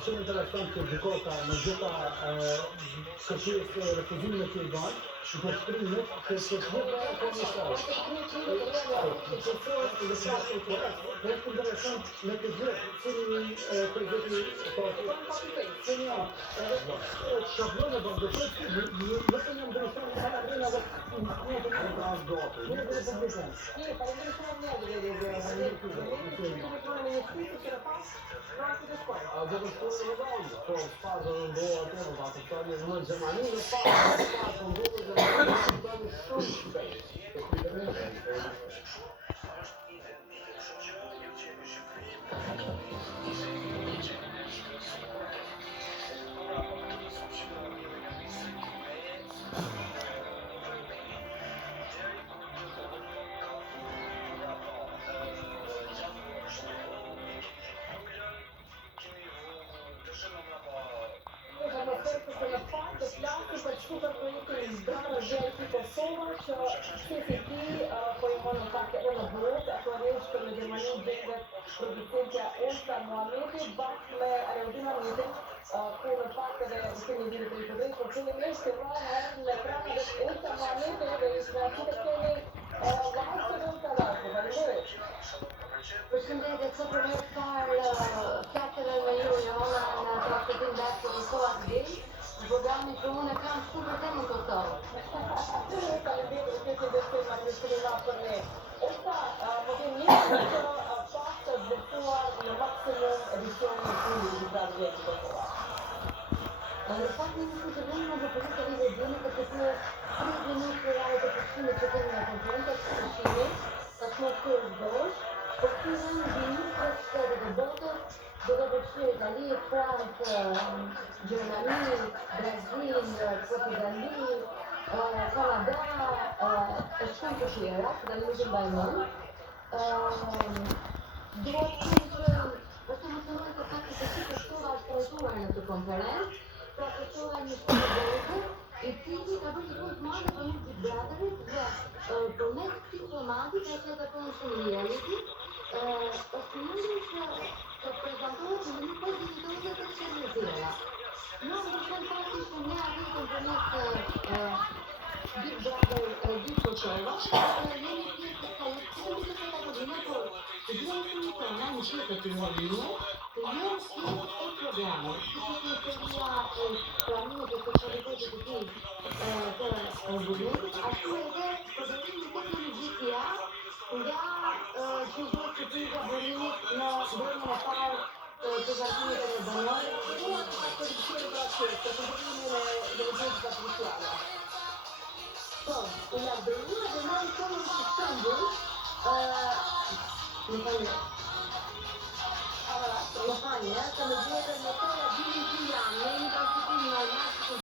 Shumë interesant që gjykata në gjitha kërkesë refuzime që i bën, për shkrimet që të gjitha komisarë. Është interesant me të gjithë, cili prezenti cili janë shablonë për dëshët, vetëm jam dërësan në arena dhe Përshëndetje, të përmet parë 4 me ju Jola në transmetim bashkë të Koa Gay. Programin që unë e kam shumë të temë të të. Faleminderit që ti dështoj në shkrima për ne. Esta, më të një që pas të dërtuar në maksimum edicionin në fundit të transmetimit të Koa. Në fakt në të vëmë në përrit e rivedioni të të 3 minutë për rajë të përshimit që temë në konferentë të përshimit, të shmo të rëzdosh, për të në ministrës shtetë të botës, do të përshirë Itali, Francë, Gjermani, Brazil, Portugali, Kanada, e shumë të shira, që da një bajmën. Duhet të është emocionuar të faktë të si përshtuar është trajtuar në të konferencë, pra përshtuar një shumë të botës, i cili ka bërë një punë të madhe për një Big Brotherit dhe përmes diplomatit e që të punë shumë reality, është mundur që të prezentohet në një pozitore të qenë në tjera. Në më shumë fakti që ne arritëm përmes Big Brother dy Kosova, jemi pjesë të kolektivit të kategorinë, por të duhet të tona në qëtë të njërinë, të jemi pjesë e programit, që të teoria e planimit e seksualitetit të tij për vullnetit, ashtu edhe përdorimi i teknologjisë nga çështja e përgatimit në ndërmjet e parë të përgatimit të banorëve, duhet të përgatitet pra të përgatimin e inteligencës artificiale. Una bellina che noi siamo in Istanbul, Spagna, come due per la storia di 20 anni, in trasferimento al Mexico